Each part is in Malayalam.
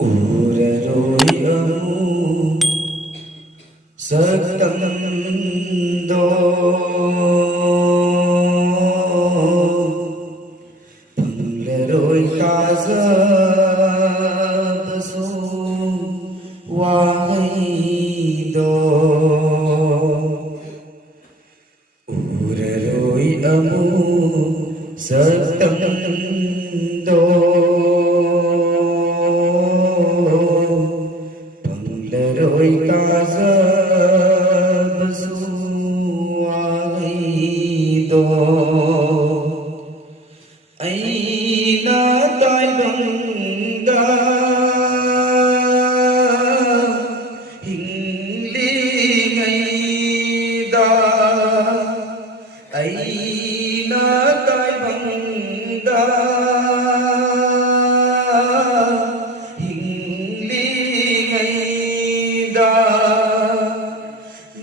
ഊരരോയമു സത്തന്തോ പംലരോയ് കാസബസോ വാഹൈദോ ഊരരോയമു സത്തന്തോ Leroy casa besuaido aina tai bangga hingling aida aina tai bangga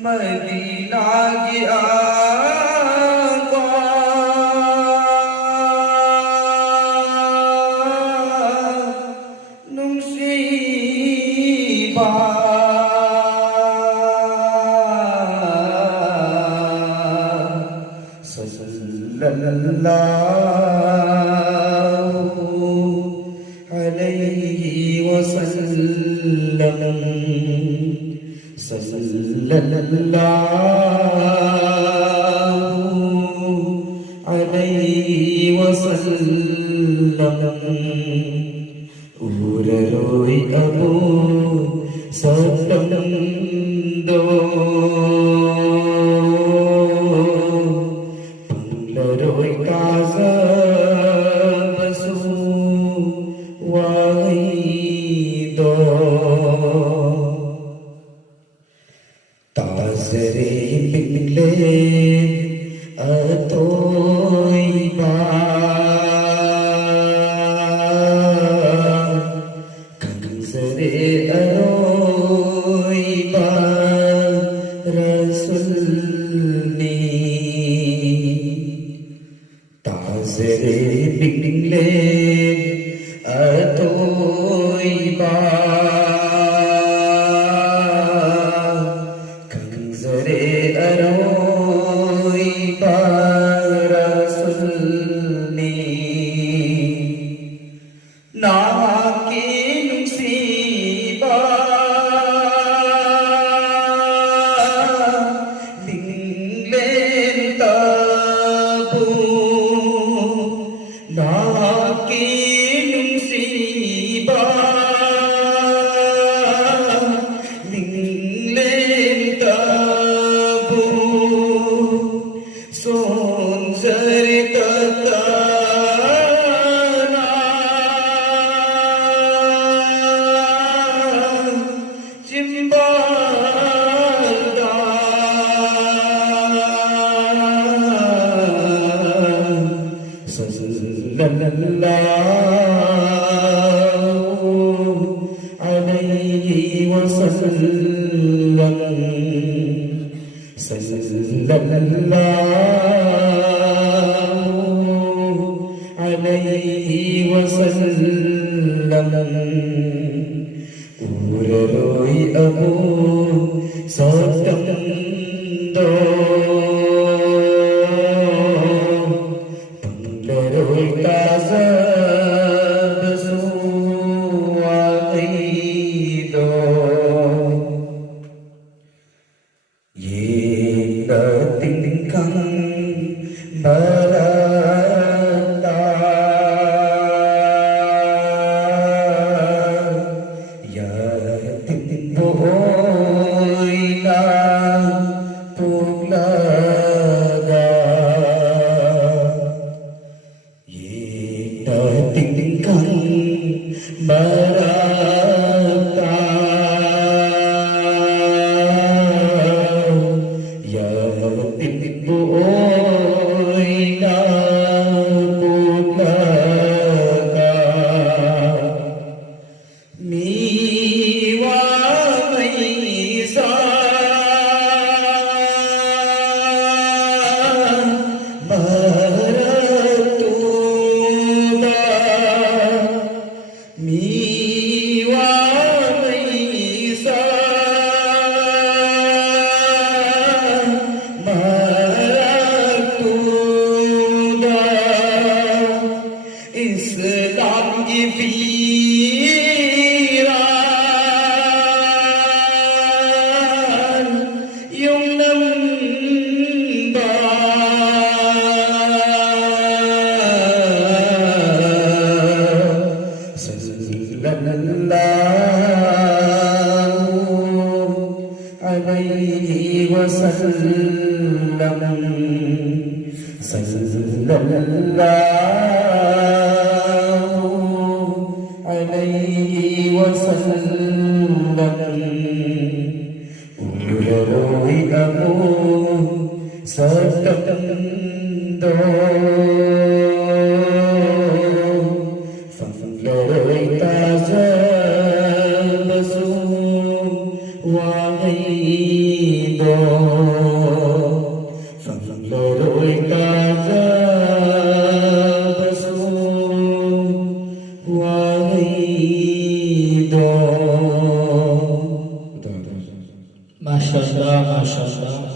Medina की आका नुसीबा सल्लल्लाहु अलैहि वसल्लम सल्लल्लाहु अलैहि वसल्लम ഊരരോയ് അബൂ സത്തന്തോ പംലരോയ് കാസബസു വാഹൈദോ താസരെ പിന്നിലെ അതോയ്ബാ കൻസരെ അരോയ്ബാ റസൂൽനി താസരെ പിന്നിലെ അതോയ്ബാ സല്ലല്ലാഹു അലൈഹി വസല്ലം സല്ലല്ലാഹു അലൈഹി വസല്ലം ഊരരോയ് Abu സത്തന്തോ പംലരോയ് കാസബസു വാഹൈദോ യേകതിൻകം ബരതാ യതിൻബോയ്നാ പുലഗാ യേകതിൻകം ബരതാ യതിൻബോയ്നാ പുലഗാ മീവാ മൈസാ മരതൂദാ മീവാ gipiran yung namba sallallahu alaihi wasallam sallallahu alaihi wasallam uluroi aku sedendo fangloroi tajabasu wahaido fangloroi tajabasu wahaido. माशाअल्लाह माशाअल्लाह।